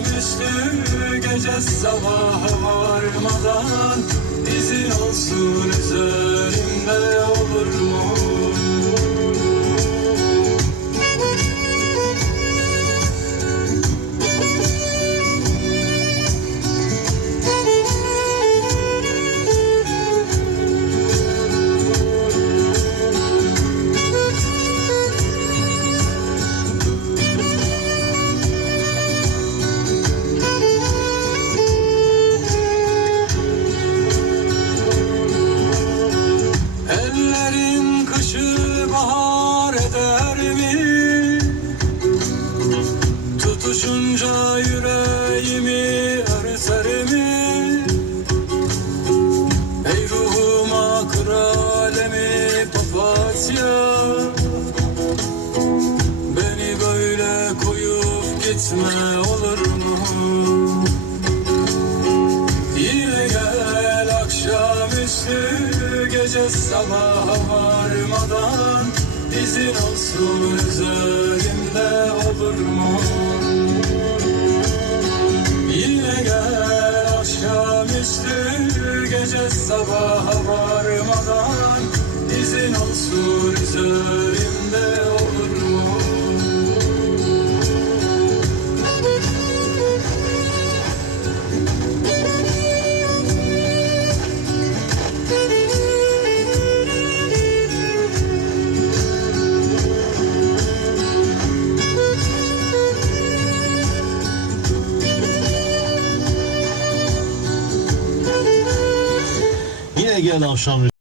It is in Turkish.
Ayaküstü gece sabaha varmadan izin olsun özel. Tutuşunca yüreğimi örter mi? Ey ruhuma kralemi papatya Beni böyle koyup gitme olur mu? Yine gel akşamüstü gece sabaha varmadan izin olsun üzerimde akşamüstü gece sabaha varmadan. İzin olsun üzerimde Yine gel akşam